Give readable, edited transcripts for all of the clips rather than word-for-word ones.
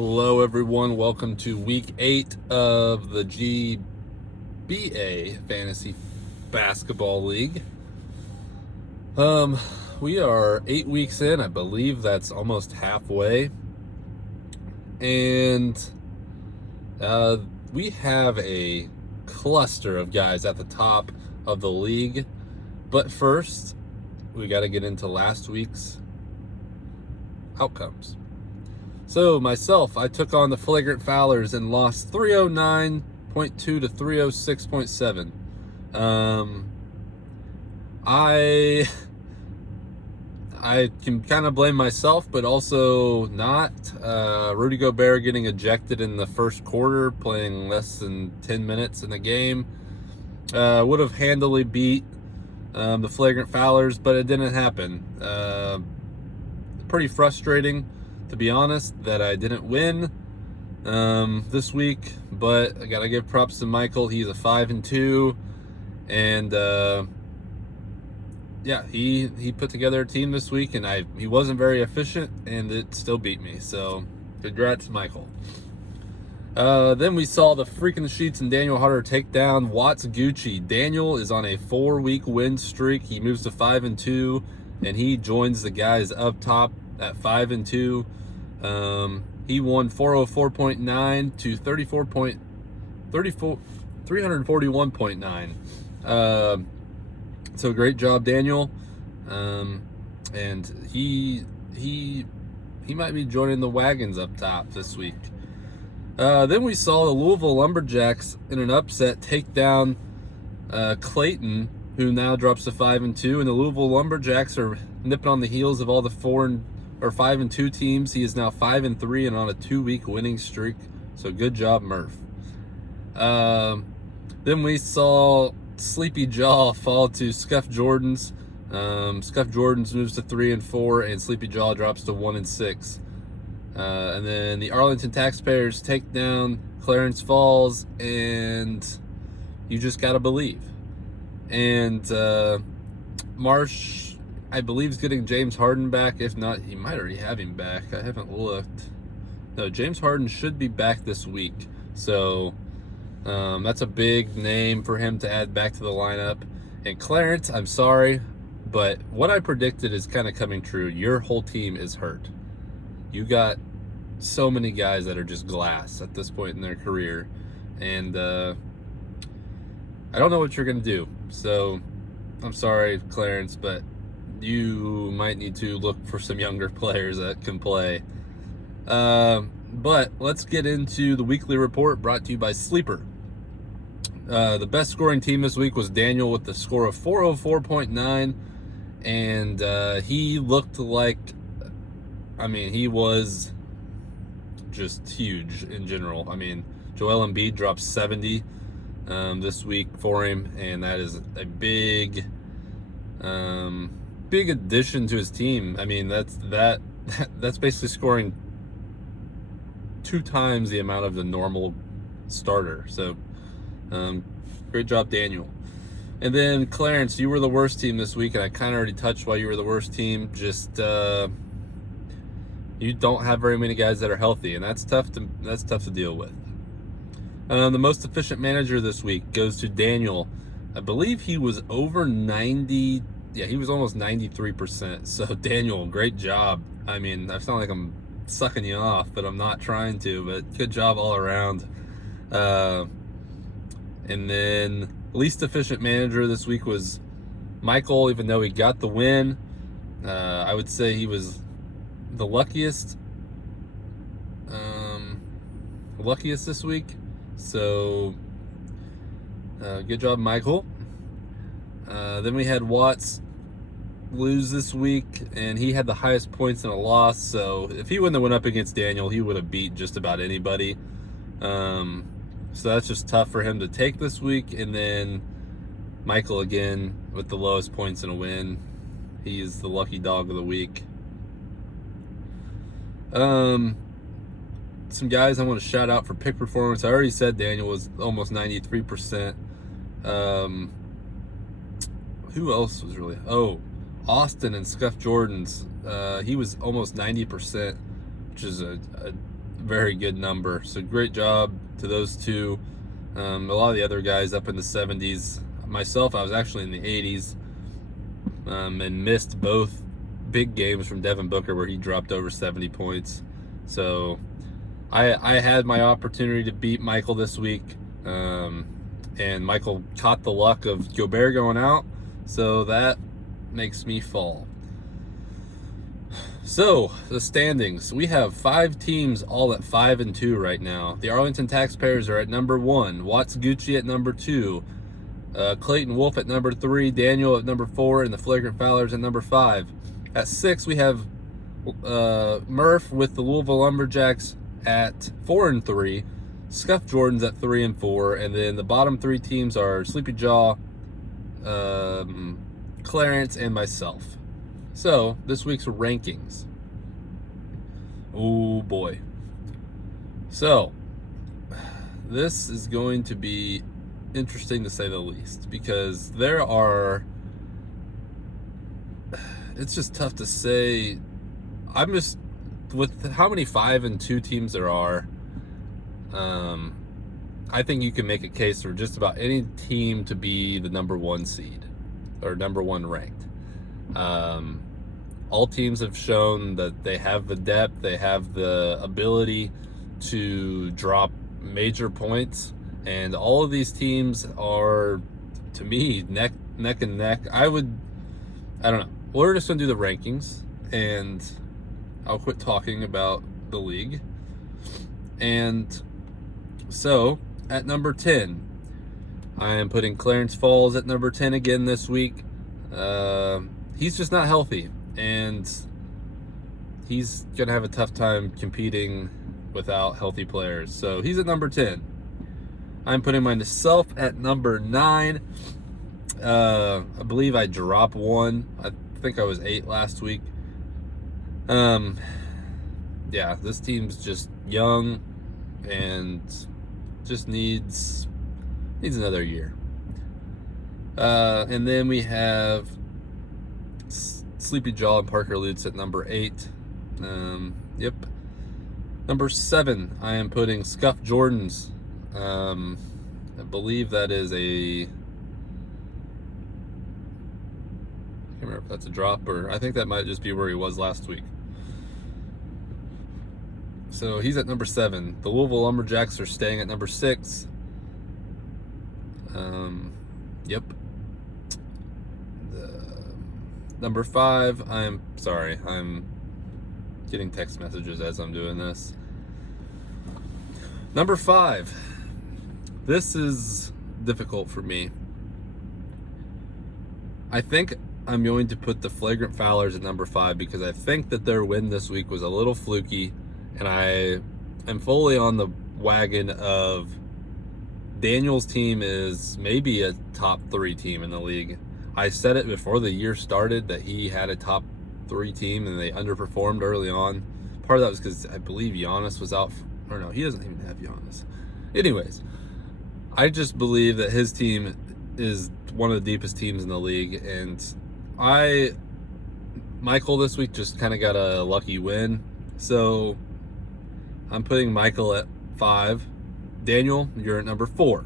Hello, everyone. Welcome to week 8 of the GBA Fantasy Basketball League. We are 8 weeks in. I believe that's almost halfway. And we have a cluster of guys at the top of the league. But first, we got to get into last week's outcomes. So myself, I took on the Flagrant Fowlers and lost 309.2 to 306.7. I can kind of blame myself, but also not. Rudy Gobert getting ejected in the first quarter, playing less than 10 minutes in the game, would have handily beat the Flagrant Fowlers, but it didn't happen. Pretty frustrating, to be honest, that I didn't win this week, but I gotta give props to Michael. He's a 5-2, and yeah, he put together a team this week, and he wasn't very efficient, and it still beat me. So, congrats, Michael. Then we saw the Freaking Sheets and Daniel Harder take down Watts Gucci. Daniel is on a 4-week win streak. He moves to 5-2, and he joins the guys up top at 5-2. He won 404.9 to 341.9. So great job, Daniel. And he might be joining the wagons up top this week. Then we saw the Louisville Lumberjacks in an upset take down Clayton, who now drops to 5-2, and the Louisville Lumberjacks are nipping on the heels of all the 5-2 teams. He is now 5-3 and on a 2-week winning streak. So good job, Murph. Then we saw Sleepy Jaw fall to Scuff Jordans. Scuff Jordans moves to 3-4, and Sleepy Jaw drops to 1-6. And then the Arlington Taxpayers take down Clarence Falls, and you just gotta believe. And Marsh, I believe, is getting James Harden back. If not, he might already have him back. I haven't looked. No, James Harden should be back this week. So that's a big name for him to add back to the lineup. And Clarence, I'm sorry, but what I predicted is kind of coming true. Your whole team is hurt. You got so many guys that are just glass at this point in their career. And I don't know what you're going to do. So I'm sorry, Clarence, but you might need to look for some younger players that can play. But let's get into the weekly report brought to you by Sleeper. The best scoring team this week was Daniel with the score of 404.9, and he looked like, he was just huge in general. Joel Embiid dropped 70 this week for him, and that is a big addition to his team. That's basically scoring 2 times the amount of the normal starter. So great job, Daniel. And then Clarence, you were the worst team this week, and I kind of already touched why you were the worst team. Just you don't have very many guys that are healthy, and that's tough to deal with. The most efficient manager this week goes to Daniel. I believe he was over 90. Yeah, he was almost 93%. So Daniel, great job. I sound like I'm sucking you off, but I'm not trying to. But good job all around. And then least efficient manager this week was Michael, even though he got the win. I would say he was the luckiest this week. So good job, Michael. Then we had Watts lose this week, and he had the highest points in a loss. So if he wouldn't have went up against Daniel, he would have beat just about anybody. So that's just tough for him to take this week. And then Michael again with the lowest points in a win. He's the lucky dog of the week. Some guys I want to shout out for pick performance. I already said Daniel was almost 93%. Who else was really? Austin and Scuff Jordans. He was almost 90%, which is a very good number. So great job to those two. A lot of the other guys up in the 70s. Myself, I was actually in the 80s, and missed both big games from Devin Booker where he dropped over 70 points. So I had my opportunity to beat Michael this week, and Michael caught the luck of Gobert going out, so that makes me fall. So the standings, we have 5 teams all at 5-2 right now. The Arlington Taxpayers are at number 1, Watts Gucci at number 2, Clayton Wolf at number 3, Daniel at number 4, and the Flagrant Fowlers at number 5. At 6, we have Murph with the Louisville Lumberjacks at 4-3, Scuff Jordans at 3-4, and then the bottom 3 teams are Sleepy Jaw, Clarence, and myself. So this week's rankings. Oh boy. So this is going to be interesting to say the least, because it's just tough to say. I'm just, with how many 5-2 teams there are, I think you can make a case for just about any team to be the number 1 seed or number 1 ranked. All teams have shown that they have the depth, they have the ability to drop major points, and all of these teams are, to me, neck and neck. I don't know. We're just going to do the rankings, and I'll quit talking about the league. And so, at number 10, I am putting Clarence Falls at number 10 again this week. He's just not healthy, and he's going to have a tough time competing without healthy players. So he's at number 10. I'm putting myself at number 9. I believe I dropped 1. I think I was 8 last week. Yeah, this team's just young and just needs another year. And then we have Sleepy Jaw and Parker Lutz at number 8. Yep. Number 7, I am putting Scuff Jordans. I believe that is I can't remember if that's a drop, or I think that might just be where he was last week. So he's at number 7. The Louisville Lumberjacks are staying at number 6. Yep. Number 5, I'm getting text messages as I'm doing this. Number 5. This is difficult for me. I think I'm going to put the Flagrant Fowlers at number 5 because I think that their win this week was a little fluky, and I am fully on the wagon of Daniel's team is maybe a top 3 team in the league. I said it before the year started that he had a top 3 team and they underperformed early on. Part of that was because I believe Giannis was out. Or no, he doesn't even have Giannis. Anyways, I just believe that his team is one of the deepest teams in the league. And Michael this week just kind of got a lucky win. So I'm putting Michael at 5. Daniel, you're at number 4.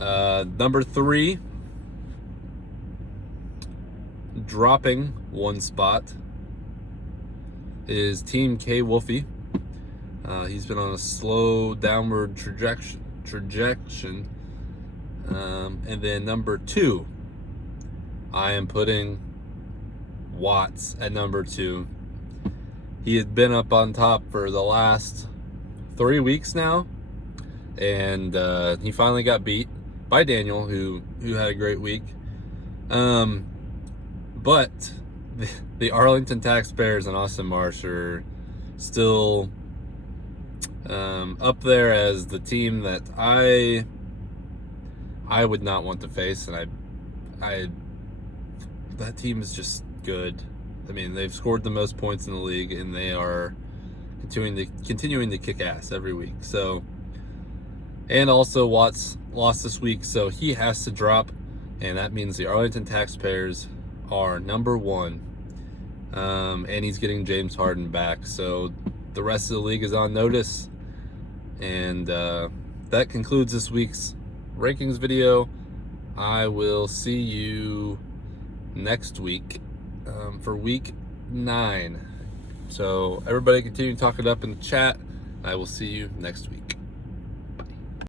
Number 3, dropping 1 spot, is Team K Wolfie. He's been on a slow downward trajectory. And then number 2, I am putting Watts at number 2. He had been up on top for the last 3 weeks now, and he finally got beat by Daniel, who had a great week. But the Arlington Taxpayers and Austin Marsh are still up there as the team that I would not want to face, and that team is just good. I mean, they've scored the most points in the league, and they are continuing to kick ass every week. So, and also Watts lost this week, so he has to drop, and that means the Arlington Taxpayers are number 1. And he's getting James Harden back. So the rest of the league is on notice. And that concludes this week's rankings video. I will see you next week for week 9. So everybody continue to talk it up in the chat. I will see you next week.